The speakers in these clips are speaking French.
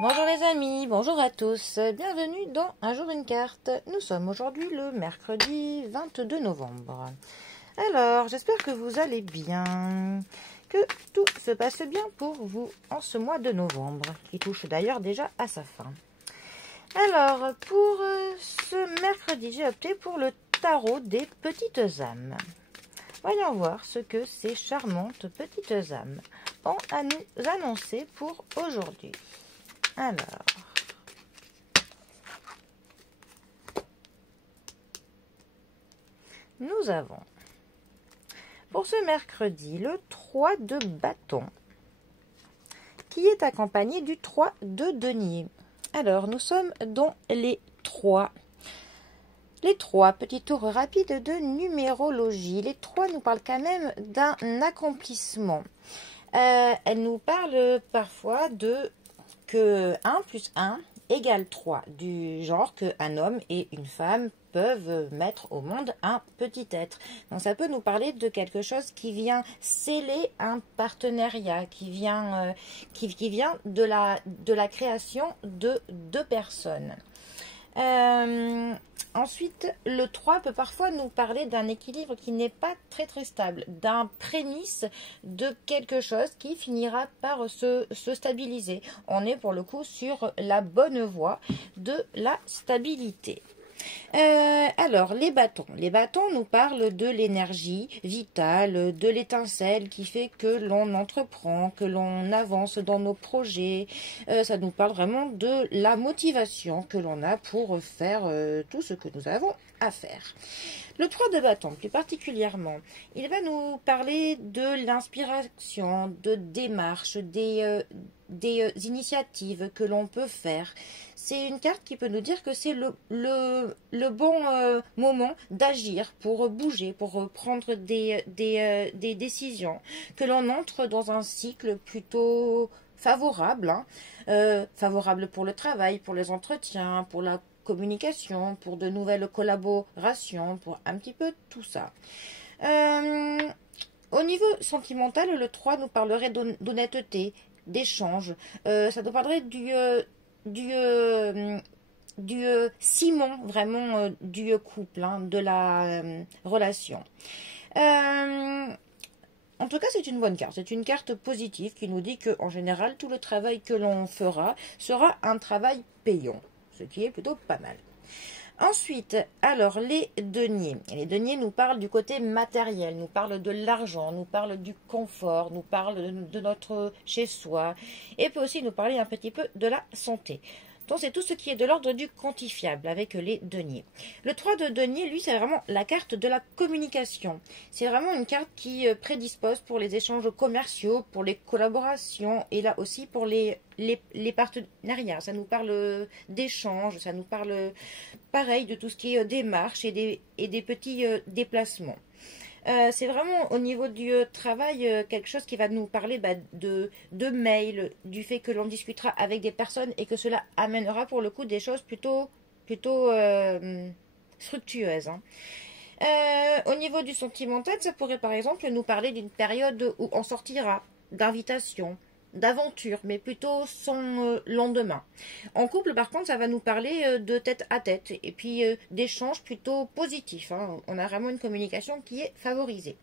Bonjour les amis, bonjour à tous, bienvenue dans Un jour une carte. Nous sommes aujourd'hui le mercredi 22 novembre. Alors, j'espère que vous allez bien, que tout se passe bien pour vous en ce mois de novembre, qui touche d'ailleurs déjà à sa fin. Alors, pour ce mercredi, j'ai opté pour le tarot des petites âmes. Voyons voir ce que ces charmantes petites âmes ont à nous annoncer pour aujourd'hui. Alors, nous avons pour ce mercredi le 3 de bâton qui est accompagné du 3 de denier. Alors, nous sommes dans les 3. Les 3, petit tour rapide de numérologie. Les 3 nous parlent quand même d'un accomplissement. Elles nous parlent parfois de que 1 plus 1 égale 3, du genre qu'un homme et une femme peuvent mettre au monde un petit être. Donc ça peut nous parler de quelque chose qui vient sceller un partenariat, qui vient de la création de deux personnes. Ensuite, le 3 peut parfois nous parler d'un équilibre qui n'est pas très stable, d'un prémisse de quelque chose qui finira par se stabiliser. On est pour le coup sur la bonne voie de la stabilité. Alors, les bâtons. Les bâtons nous parlent de l'énergie vitale, de l'étincelle qui fait que l'on entreprend, que l'on avance dans nos projets. Ça nous parle vraiment de la motivation que l'on a pour faire tout ce que nous avons à faire. Le 3 de bâton, plus particulièrement, il va nous parler de l'inspiration, de démarches, des initiatives que l'on peut faire. C'est une carte qui peut nous dire que c'est le bon moment d'agir pour bouger, pour prendre des décisions, que l'on entre dans un cycle plutôt favorable, favorable pour le travail, pour les entretiens, pour la communication, pour de nouvelles collaborations, pour un petit peu tout ça. Au niveau sentimental, le 3 nous parlerait d'honnêteté, d'échange. Ça nous parlerait du ciment vraiment du couple, de la relation. En tout cas, c'est une bonne carte. C'est une carte positive qui nous dit que, en général, tout le travail que l'on fera sera un travail payant, ce qui est plutôt pas mal. Ensuite, alors les deniers. Les deniers nous parlent du côté matériel, nous parlent de l'argent, nous parlent du confort, nous parlent de notre chez-soi et peut aussi nous parler un petit peu de la santé. Donc c'est tout ce qui est de l'ordre du quantifiable avec les deniers. Le 3 de denier, lui, c'est vraiment la carte de la communication. C'est vraiment une carte qui prédispose pour les échanges commerciaux, pour les collaborations et là aussi pour les partenariats. Ça nous parle d'échanges, ça nous parle pareil de tout ce qui est démarche et des petits déplacements. C'est vraiment au niveau du travail quelque chose qui va nous parler de mails, du fait que l'on discutera avec des personnes et que cela amènera pour le coup des choses plutôt fructueuses. Au niveau du sentimental, ça pourrait par exemple nous parler d'une période où on sortira, d'invitation, d'aventure, mais plutôt sans lendemain. En couple, par contre, ça va nous parler de tête à tête et puis d'échanges plutôt positifs. On a vraiment une communication qui est favorisée.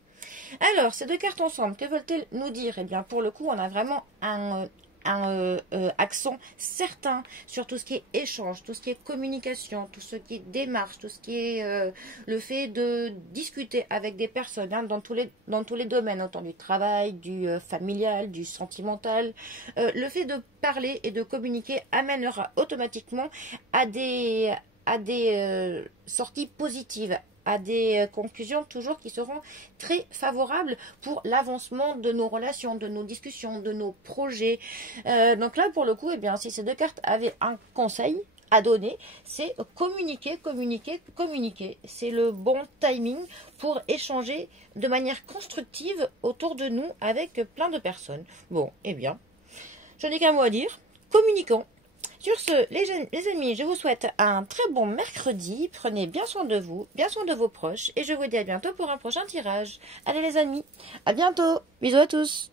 Alors, ces deux cartes ensemble, que veulent-elles nous dire? Eh bien, pour le coup, on a vraiment un accent certain sur tout ce qui est échange, tout ce qui est communication, tout ce qui est démarche, tout ce qui est le fait de discuter avec des personnes dans tous les domaines, autant du travail, du familial, du sentimental. Le fait de parler et de communiquer amènera automatiquement à des sorties positives, à des conclusions toujours qui seront très favorables pour l'avancement de nos relations, de nos discussions, de nos projets. Donc là, pour le coup, eh bien, si ces deux cartes avaient un conseil à donner, c'est communiquer, communiquer, communiquer. C'est le bon timing pour échanger de manière constructive autour de nous avec plein de personnes. Bon, eh bien, je n'ai qu'un mot à dire, communiquons. Sur ce, les amis, je vous souhaite un très bon mercredi. Prenez bien soin de vous, bien soin de vos proches. Et je vous dis à bientôt pour un prochain tirage. Allez les amis, à bientôt. Bisous à tous.